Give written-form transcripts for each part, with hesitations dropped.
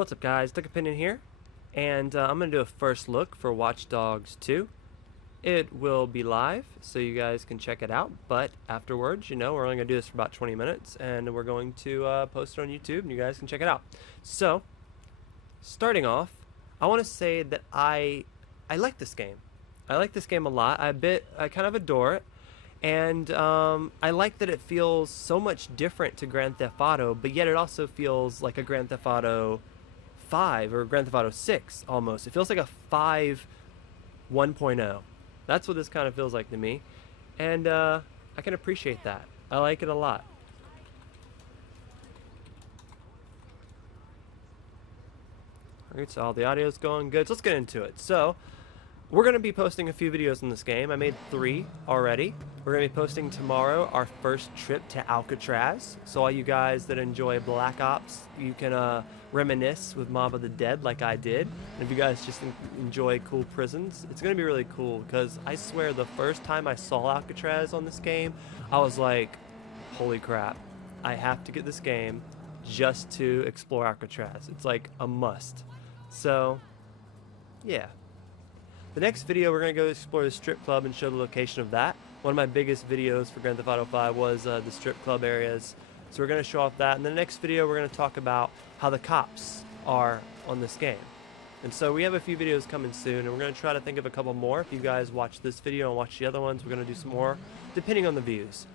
What's up, guys? Took Opinion here, and I'm going to do a first look for Watchdogs 2. It will be live, so you guys can check it out, but afterwards, we're only going to do this for about 20 minutes, and we're going to post it on YouTube, and you guys can check it out. So, starting off, I want to say that I like this game. I like this game a lot. I kind of adore it. And I like that it feels so much different to Grand Theft Auto, but yet it also feels like a Grand Theft Auto 5 or Grand Theft Auto 6 almost. It feels like a 5 1.0. That's what this kind of feels like to me. And I can appreciate that. I like it a lot. Alright, so all the audio's going good. So let's get into it. So, we're going to be posting a few videos in this game. I made 3 already. We're going to be posting tomorrow our first trip to Alcatraz. So all you guys that enjoy Black Ops, you can reminisce with Mob of the Dead like I did. And if you guys just enjoy cool prisons, it's going to be really cool because I swear the first time I saw Alcatraz on this game, I was like, holy crap, I have to get this game just to explore Alcatraz. It's like a must. So, yeah. The next video, we're going to go explore the strip club and show the location of that. One of my biggest videos for Grand Theft Auto 5 was the strip club areas. So we're going to show off that. In the next video, we're going to talk about how the cops are on this game. And so we have a few videos coming soon, and we're going to try to think of a couple more. If you guys watch this video and watch the other ones, we're going to do some more, depending on the views.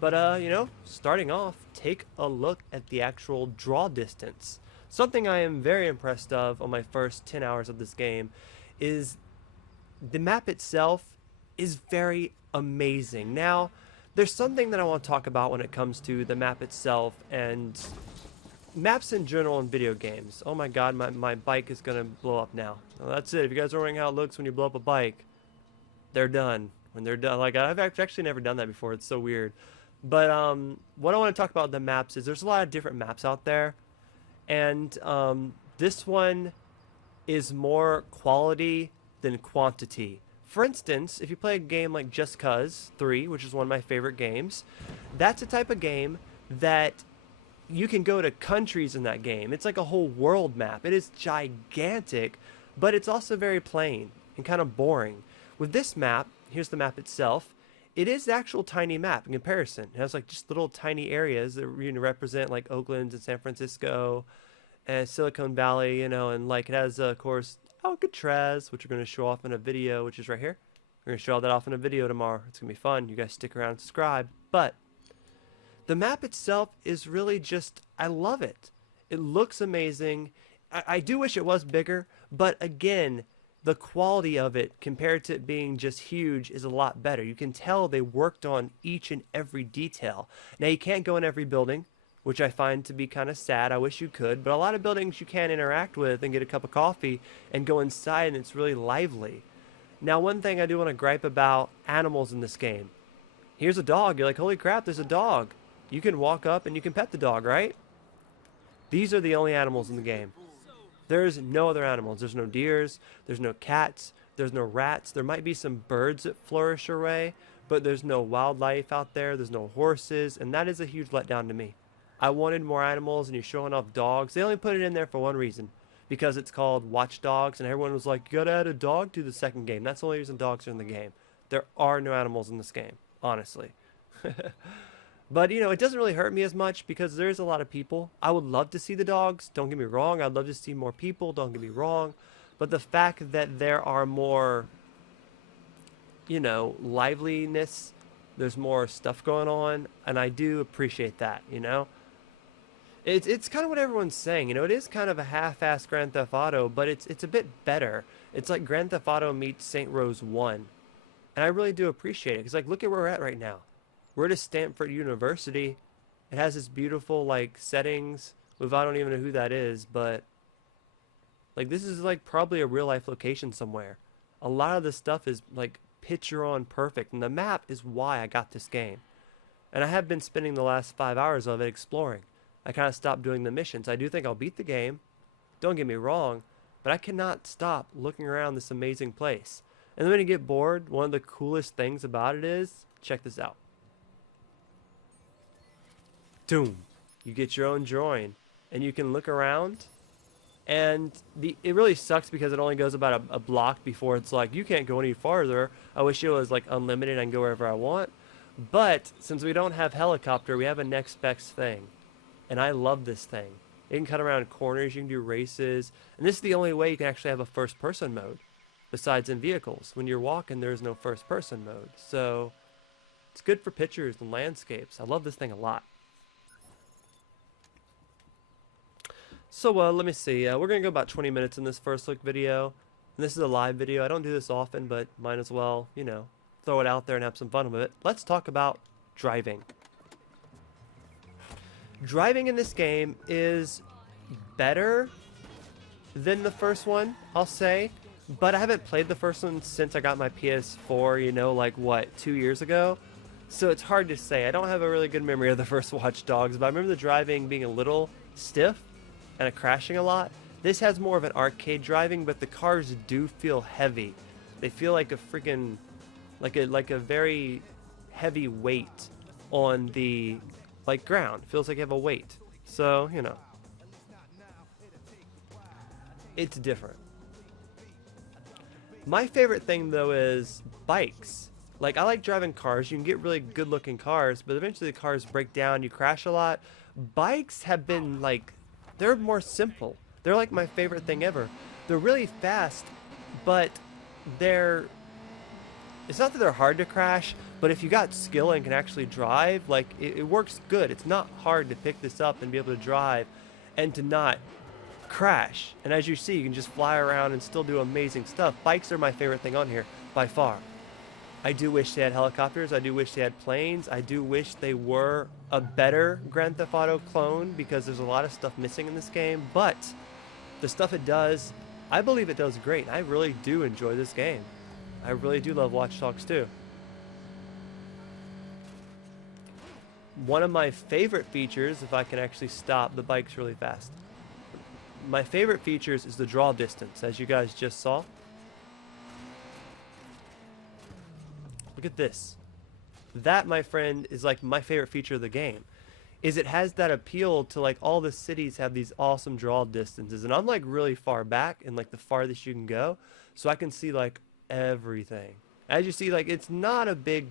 But, starting off, take a look at the actual draw distance. Something I am very impressed of on my first 10 hours of this game is the map itself is very amazing. Now, there's something that I want to talk about when it comes to the map itself and maps in general in video games. Oh my god, my bike is going to blow up now. Well, that's it. If you guys are wondering how it looks when you blow up a bike, they're done. When they're done. Like, I've actually never done that before. It's so weird. But what I want to talk about the maps is there's a lot of different maps out there. And this one is more quality than quantity. For instance, if you play a game like Just Cause 3, which is one of my favorite games, that's a type of game that you can go to countries in that game. It's like a whole world map. It is gigantic, but it's also very plain and kind of boring. With this map, here's the map itself. It is the actual tiny map in comparison. It has like just little tiny areas that represent like Oakland and San Francisco and Silicon Valley, and like it has, of course, Alcatraz, which we're going to show off in a video, which is right here. We're going to show all that off in a video tomorrow. It's going to be fun. You guys stick around and subscribe. But the map itself is really just, I love it. It looks amazing. I do wish it was bigger, but again, the quality of it compared to it being just huge is a lot better. You can tell they worked on each and every detail. Now, you can't go in every building, which I find to be kind of sad. I wish you could, but a lot of buildings you can interact with and get a cup of coffee and go inside, and it's really lively. Now, one thing I do want to gripe about animals in this game. Here's a dog. You're like, holy crap, there's a dog. You can walk up and you can pet the dog, right? These are the only animals in the game. There's no other animals. There's no deers. There's no cats. There's no rats. There might be some birds that flourish away, but there's no wildlife out there. There's no horses, and that is a huge letdown to me. I wanted more animals, and you're showing off dogs. They only put it in there for one reason, because it's called Watchdogs, and everyone was like, you gotta add a dog to the second game. That's the only reason dogs are in the game. There are no animals in this game, honestly. But, it doesn't really hurt me as much because there's a lot of people. I would love to see the dogs, don't get me wrong. I'd love to see more people, don't get me wrong. But the fact that there are more, liveliness, there's more stuff going on, and I do appreciate that, It's kind of what everyone's saying, it is kind of a half-assed Grand Theft Auto, but it's a bit better. It's like Grand Theft Auto meets St. Rose 1. And I really do appreciate it, because, like, look at where we're at right now. We're at Stanford University. It has this beautiful, like, settings with, I don't even know who that is, but, like, this is, like, probably a real-life location somewhere. A lot of this stuff is, like, picture-on perfect, and the map is why I got this game. And I have been spending the last 5 hours of it exploring. I kind of stopped doing the missions. I do think I'll beat the game, don't get me wrong, but I cannot stop looking around this amazing place. And then when you get bored, one of the coolest things about it is, check this out. Doom. You get your own drawing, and you can look around And it really sucks because it only goes about a block before it's like, you can't go any farther. I wish it was like unlimited, I can go wherever I want. But since we don't have helicopter, we have a next best thing. And I love this thing. You can cut around corners, you can do races, and this is the only way you can actually have a first person mode. Besides in vehicles. When you're walking, there's no first person mode. So it's good for pictures and landscapes. I love this thing a lot. So let me see. We're going to go about 20 minutes in this first look video. And this is a live video. I don't do this often, but might as well, you know, throw it out there and have some fun with it. Let's talk about driving. Driving in this game is better than the first one, I'll say. But I haven't played the first one since I got my PS4, you know, like what, 2 years ago? So it's hard to say. I don't have a really good memory of the first Watchdogs, but I remember the driving being a little stiff and crashing a lot. This has more of an arcade driving, but the cars do feel heavy. They feel like a freaking, like a very heavy weight on the ground. Feels like you have a weight. So, you know, it's different. My favorite thing though is bikes. Like, I like driving cars. You can get really good looking cars, but eventually the cars break down, you crash a lot. Bikes have been like, they're more simple. They're like my favorite thing ever. They're really fast, but it's not that they're hard to crash, but if you got skill and can actually drive, like, it works good. It's not hard to pick this up and be able to drive and to not crash. And as you see, you can just fly around and still do amazing stuff. Bikes are my favorite thing on here by far. I do wish they had helicopters. I do wish they had planes. I do wish they were a better Grand Theft Auto clone, because there's a lot of stuff missing in this game, but the stuff it does, I believe it does great. I really do enjoy this game. I really do love Watch Dogs 2. One of my favorite features, if I can actually stop the bikes really fast, my favorite features is the draw distance, as you guys just saw. Look at this. That, my friend, is like my favorite feature of the game. Is it has that appeal to, like, all the cities have these awesome draw distances, and I'm like really far back and like the farthest you can go, so I can see like everything. As you see, like, it's not a big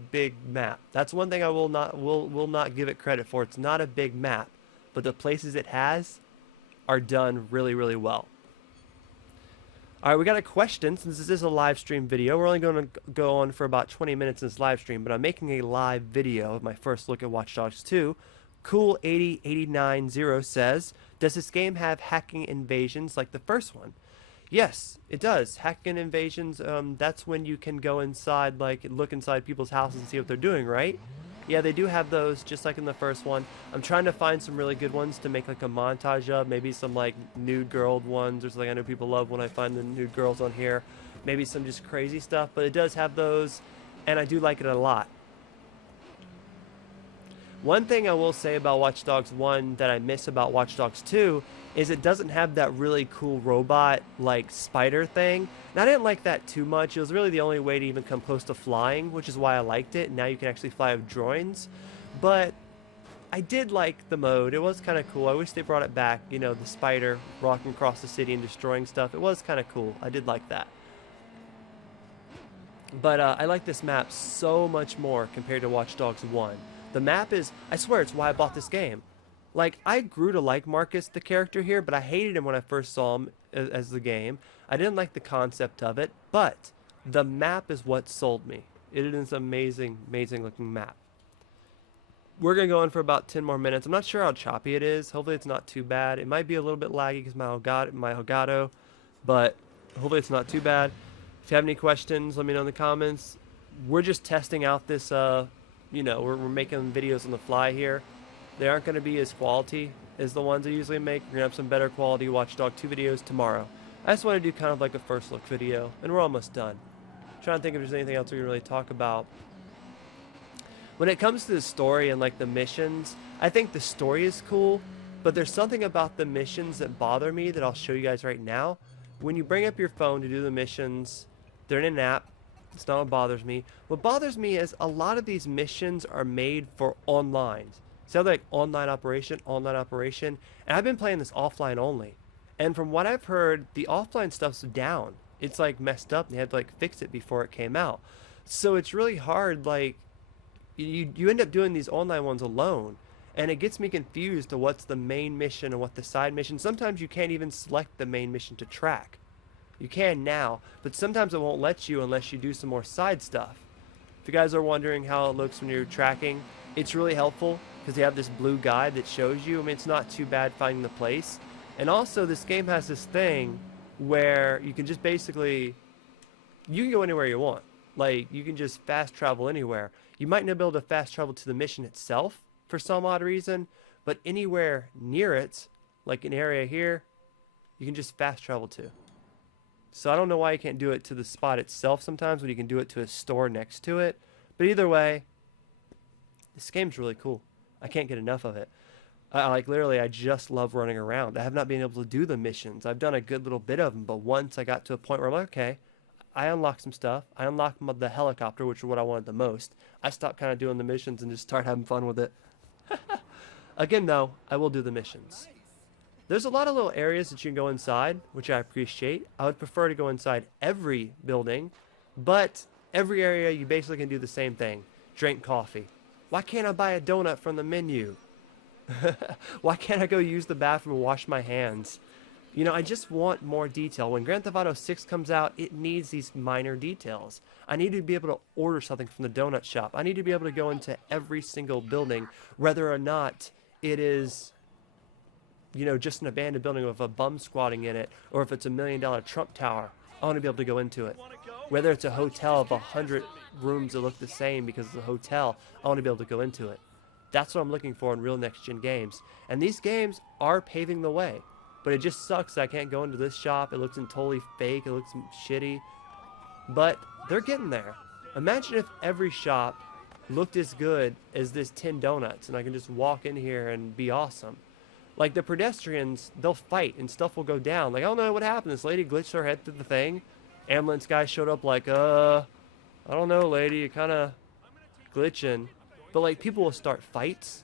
map. That's one thing I will not give it credit for. It's not a big map, but the places it has are done really well. Alright, we got a question. Since this is a live stream video, we're only going to go on for about 20 minutes in this live stream, but I'm making a live video of my first look at Watch Dogs 2. Cool80890 says, does this game have hacking invasions like the first one? Yes, it does. Hacking invasions, that's when you can go inside, like, look inside people's houses and see what they're doing, right? Yeah, they do have those, just like in the first one. I'm trying to find some really good ones to make like a montage of. Maybe some like nude girl ones or something. I know people love when I find the nude girls on here. Maybe some just crazy stuff, but it does have those, and I do like it a lot. One thing I will say about Watch Dogs 1 that I miss about Watch Dogs 2 is it doesn't have that really cool robot like spider thing. And I didn't like that too much. It was really the only way to even come close to flying, which is why I liked it. Now you can actually fly with drones. But I did like the mode. It was kind of cool. I wish they brought it back, you know, the spider rocking across the city and destroying stuff. It was kind of cool. I did like that. But I like this map so much more compared to Watch Dogs 1. The map is, I swear, it's why I bought this game. Like, I grew to like Marcus, the character here, but I hated him when I first saw him as the game. I didn't like the concept of it, but the map is what sold me. It is an amazing looking map. We're going to go on for about 10 more minutes. I'm not sure how choppy it is. Hopefully it's not too bad. It might be a little bit laggy because my Elgato, but hopefully it's not too bad. If you have any questions, let me know in the comments. We're just testing out this, you know, we're making videos on the fly here. They aren't going to be as quality as the ones I usually make. We're going to have some better quality Watch Dog 2 videos tomorrow. I just want to do kind of like a first look video, and we're almost done. I'm trying to think if there's anything else we can really talk about. When it comes to the story and like the missions, I think the story is cool, but there's something about the missions that bother me that I'll show you guys right now. When you bring up your phone to do the missions, they're in an app. It's not what bothers me. What bothers me is a lot of these missions are made for online. So like online operation, and I've been playing this offline only. And from what I've heard, the offline stuff's down. It's like messed up. They had to like fix it before it came out. So it's really hard. Like you end up doing these online ones alone, and it gets me confused to what's the main mission and what the side mission. Sometimes you can't even select the main mission to track. You can now, but sometimes it won't let you unless you do some more side stuff. If you guys are wondering how it looks when you're tracking, it's really helpful because they have this blue guide that shows you. I mean, it's not too bad finding the place. And also, this game has this thing where you can just basically, you can go anywhere you want. Like, you can just fast travel anywhere. You might not be able to fast travel to the mission itself for some odd reason, but anywhere near it, like an area here, you can just fast travel to. So I don't know why you can't do it to the spot itself sometimes when you can do it to a store next to it. But either way, this game's really cool. I can't get enough of it. Like literally, I just love running around. I have not been able to do the missions. I've done a good little bit of them, but once I got to a point where I'm like, okay, I unlocked some stuff. I unlocked the helicopter, which is what I wanted the most. I stopped kind of doing the missions and just started having fun with it. Again, though, I will do the missions. There's a lot of little areas that you can go inside, which I appreciate. I would prefer to go inside every building, but every area you basically can do the same thing. Drink coffee. Why can't I buy a donut from the menu? Why can't I go use the bathroom and wash my hands? You know, I just want more detail. When Grand Theft Auto 6 comes out, it needs these minor details. I need to be able to order something from the donut shop. I need to be able to go into every single building, whether or not it is, you know, just an abandoned building with a bum squatting in it, or if it's $1 million Trump Tower. I want to be able to go into it. Whether it's a hotel of 100 rooms that look the same because it's a hotel, I want to be able to go into it. That's what I'm looking for in real next-gen games. And these games are paving the way. But it just sucks that I can't go into this shop. It looks totally fake. It looks shitty. But they're getting there. Imagine if every shop looked as good as this 10 donuts and I can just walk in here and be awesome. Like the pedestrians, they'll fight and stuff will go down. Like, I don't know what happened. This lady glitched her head through the thing. Ambulance guy showed up like, I don't know, lady. You're kind of glitching. But like people will start fights.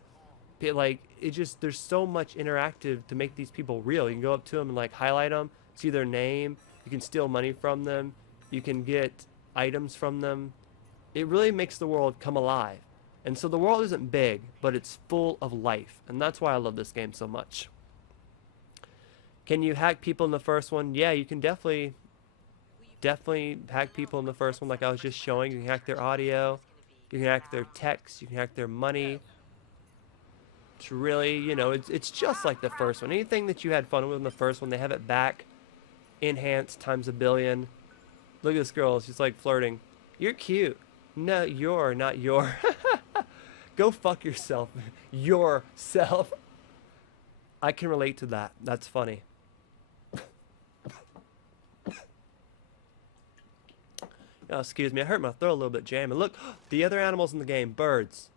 Like it just, there's so much interactive to make these people real. You can go up to them and like highlight them, see their name. You can steal money from them. You can get items from them. It really makes the world come alive. And so the world isn't big, but it's full of life. And that's why I love this game so much. Can you hack people in the first one? Yeah, you can definitely hack people in the first one like I was just showing. You can hack their audio. You can hack their text. You can hack their money. It's really, you know, it's just like the first one. Anything that you had fun with in the first one, they have it back. Enhanced times a billion. Look at this girl. She's like flirting. You're cute. No, you're not your. Go fuck yourself. Yourself. I can relate to that. That's funny. Oh, excuse me. I hurt my throat a little bit jamming. Look, the other animals in the game. Birds.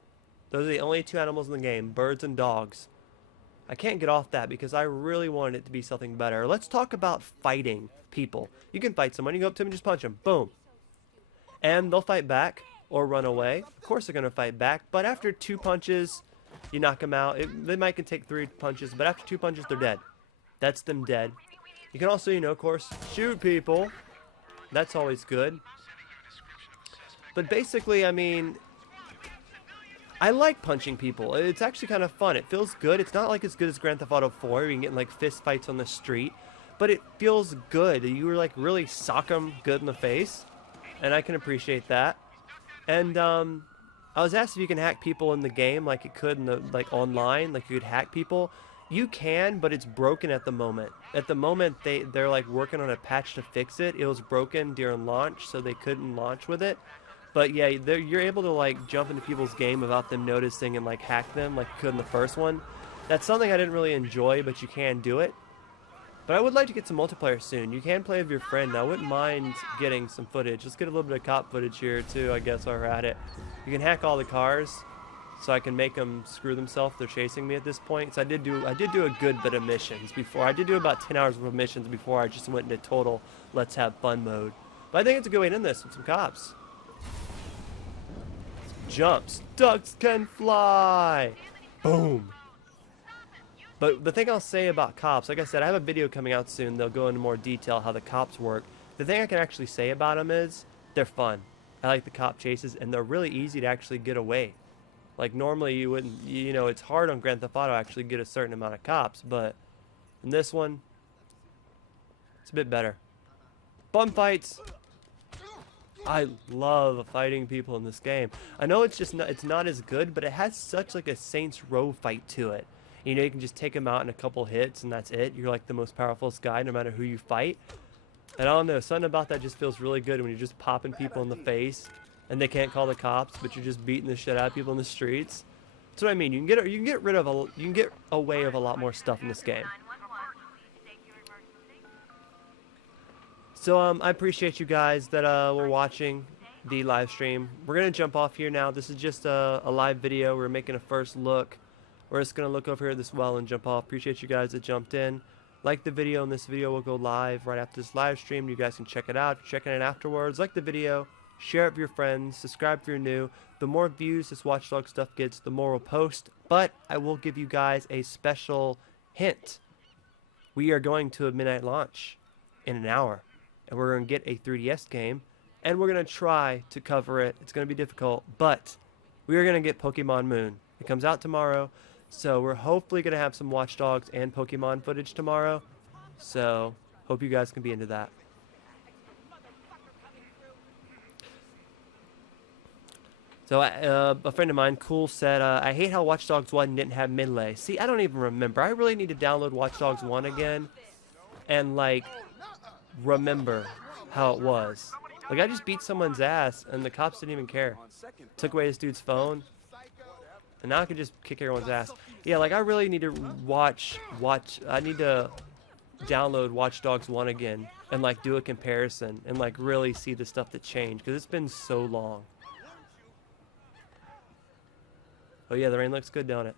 Those are the only two animals in the game. Birds and dogs. I can't get off that because I really wanted it to be something better. Let's talk about fighting people. You can fight someone. You go up to them and just punch them. Boom. And they'll fight back or run away. Of course they're going to fight back. But after 2 punches, you knock them out. They might can take 3 punches. But after 2 punches, they're dead. That's them dead. You can also, you know, of course, shoot people. That's always good. But basically, I mean, I like punching people. It's actually kind of fun. It feels good. It's not like as good as Grand Theft Auto 4. You can get in, like fist fights on the street. But it feels good. You were like really sock them good in the face. And I can appreciate that. And I was asked if you can hack people in the game like it could in the like online. Like you could hack people. You can, but it's broken at the moment. At the moment, they're like working on a patch to fix it. It was broken during launch, so they couldn't launch with it. But yeah, you're able to like jump into people's game without them noticing and like hack them like you could in the first one. That's something I didn't really enjoy, but you can do it. But I would like to get some multiplayer soon. You can play with your friend. I wouldn't mind getting some footage. Let's get a little bit of cop footage here too, I guess, while we're at it. You can hack all the cars, so I can make them screw themselves. They're chasing me at this point. So I did do a good bit of missions before. I did do about 10 hours of missions before I just went into total let's have fun mode. But I think it's a good way to end this with some cops. Jumps. Ducks can fly. Boom. But the thing I'll say about cops, like I said, I have a video coming out soon. They'll go into more detail how the cops work. The thing I can actually say about them is they're fun. I like the cop chases, and they're really easy to actually get away. Like normally you wouldn't, you know, it's hard on Grand Theft Auto to actually get a certain amount of cops, but in this one, it's a bit better. Bum fights. I love fighting people in this game. I know it's not as good, but it has such like a Saints Row fight to it. You know, you can just take them out in a couple hits and that's it. You're like the most powerful guy no matter who you fight. And I don't know, something about that just feels really good when you're just popping people in the face and they can't call the cops, but you're just beating the shit out of people in the streets. That's what I mean. You can get away with a lot more stuff in this game. So I appreciate you guys that were watching the live stream. We're gonna jump off here now. This is just a live video. We're making a first look. We're just gonna look over here this well and jump off. Appreciate you guys that jumped in. Like the video, and this video will go live right after this live stream. You guys can check it out. If you're checking it afterwards, like the video, share it with your friends, subscribe if you're new. The more views this Watchdog stuff gets, the more we'll post. But I will give you guys a special hint. We are going to a midnight launch in an hour. And we're going to get a 3DS game, and we're going to try to cover it. It's going to be difficult, but we are going to get Pokemon Moon. It comes out tomorrow, so we're hopefully going to have some Watchdogs and Pokemon footage tomorrow. So, hope you guys can be into that. So, a friend of mine, Cool, said, I hate how Watch Dogs 1 didn't have melee. See, I don't even remember. I really need to download Watch Dogs 1 again and, like, remember how it was. Like, I just beat someone's ass and the cops didn't even care. Took away this dude's phone, and now I can just kick everyone's ass. Yeah, like I really need to I need to download Watch Dogs 1 again and like do a comparison and like really see the stuff that changed, because it's been so long. Oh yeah, the rain looks good, don't it?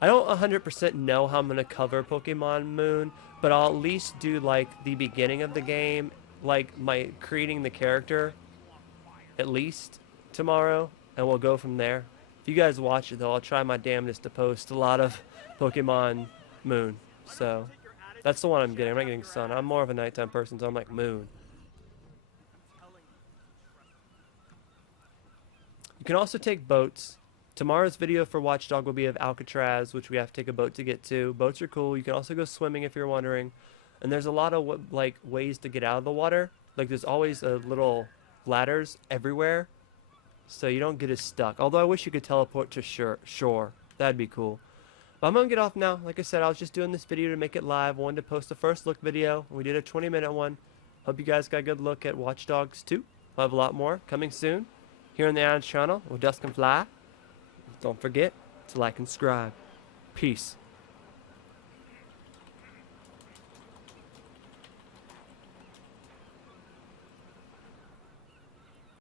I don't 100% know how I'm going to cover Pokemon Moon, but I'll at least do like the beginning of the game, like my creating the character, at least tomorrow, and we'll go from there. If you guys watch it though, I'll try my damnedest to post a lot of Pokemon Moon. So that's the one I'm getting. I'm not getting Sun. I'm more of a nighttime person, so I'm like Moon. You can also take boats. Tomorrow's video for Watchdog will be of Alcatraz, which we have to take a boat to get to. Boats are cool. You can also go swimming if you're wondering. And there's a lot of like ways to get out of the water. Like there's always little ladders everywhere, so you don't get as stuck. Although I wish you could teleport to shore. That'd be cool. But I'm gonna get off now. Like I said, I was just doing this video to make it live. I wanted to post the first look video. We did a 20-minute one. Hope you guys got a good look at Watch Dogs 2. We'll have a lot more coming soon here on the Ads channel, where Dusk can fly. Don't forget to like and subscribe. Peace.